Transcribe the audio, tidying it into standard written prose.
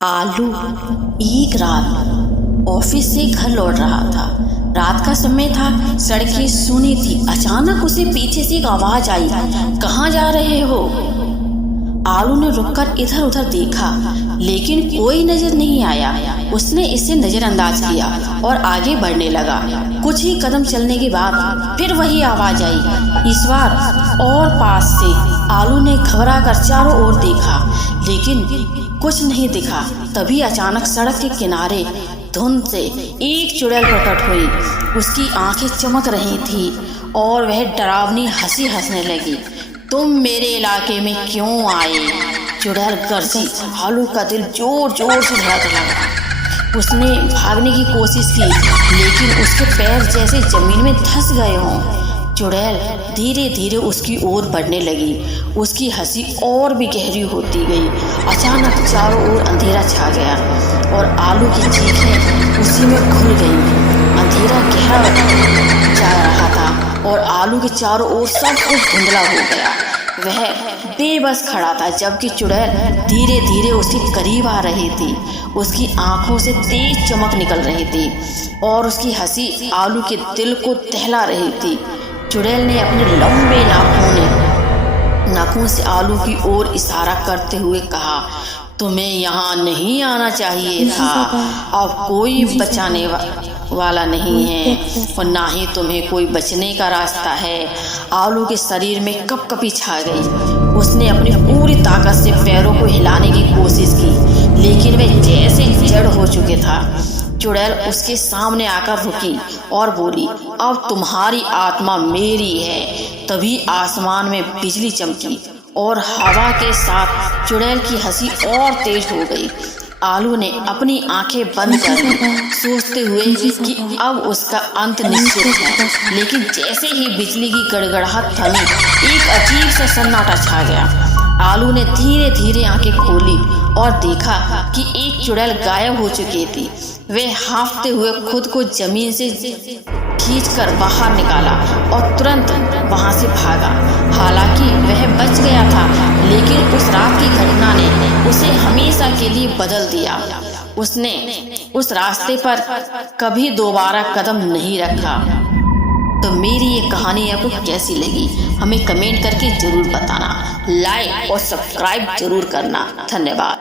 आलू एक रात ऑफिस से घर लौट रहा था। रात का समय था, सड़कें सूनी थी। अचानक उसे पीछे से एक आवाज आई, कहाँ जा रहे हो? आलू ने रुककर इधर उधर देखा, लेकिन कोई नजर नहीं आया। उसने इसे नजरअंदाज किया और आगे बढ़ने लगा। कुछ ही कदम चलने के बाद फिर वही आवाज आई, इस बार और पास से। आलू ने घबरा कर चारों ओर देखा, लेकिन कुछ नहीं दिखा। तभी अचानक सड़क के किनारे धुंध से एक चुड़ैल प्रकट हुई। उसकी आंखें चमक रही थी और वह डरावनी हंसी हंसने लगी। तुम मेरे इलाके में क्यों आए? चुड़ैल गरजी। आलू का दिल जोर जोर से धड़कने लगा। उसने भागने की कोशिश की, लेकिन उसके पैर जैसे जमीन में धंस गए हों। चुड़ैल धीरे धीरे उसकी ओर बढ़ने लगी। उसकी हंसी और भी गहरी होती गई। अचानक चारों ओर अंधेरा छा गया और आलू की चीखें उसी में घुल गईं। अंधेरा गहरा जा रहा था और आलू के चारों ओर सब कुछ धुंधला हो गया। वह बेबस खड़ा था, जबकि चुड़ैल धीरे धीरे उसके करीब आ रही थी। उसकी आंखों से तेज चमक निकल रही थी और उसकी हंसी आलू के दिल को दहला रही थी। चुड़ैल ने अपने लंबे नाखून से आलू की ओर इशारा करते हुए कहा, तुम्हें यहाँ नहीं आना चाहिए था। अब कोई बचाने वाला नहीं है और ना ही तुम्हें कोई बचने का रास्ता है। आलू के शरीर में कपकपी छा गई। उसने अपनी पूरी ताकत से पैरों को हिलाने की कोशिश की, लेकिन वे जैसे जड़ हो चुके था। चुड़ैल उसके सामने आकर रुकी और बोली, अब तुम्हारी आत्मा मेरी है। तभी आसमान में बिजली चमकी और हवा के साथ चुड़ैल की हंसी और तेज हो गई। आलू ने अपनी आंखें बंद कर ली, सोचते हुए कि अब उसका अंत निश्चित है। लेकिन जैसे ही बिजली की गड़गड़ाहट थमी, एक अजीब सा सन्नाटा छा गया। आलू ने धीरे धीरे आंखें खोली और देखा कि एक चुड़ैल गायब हो चुकी थी। वे हाँफते हुए खुद को जमीन से खींचकर बाहर निकाला और तुरंत वहां से भागा। हालांकि वह बच गया था, लेकिन उस रात की घटना ने उसे हमेशा के लिए बदल दिया। उसने उस रास्ते पर कभी दोबारा कदम नहीं रखा। तो मेरी ये कहानी आपको कैसी लगी, हमें कमेंट करके जरूर बताना। लाइक और सब्सक्राइब जरूर करना। धन्यवाद।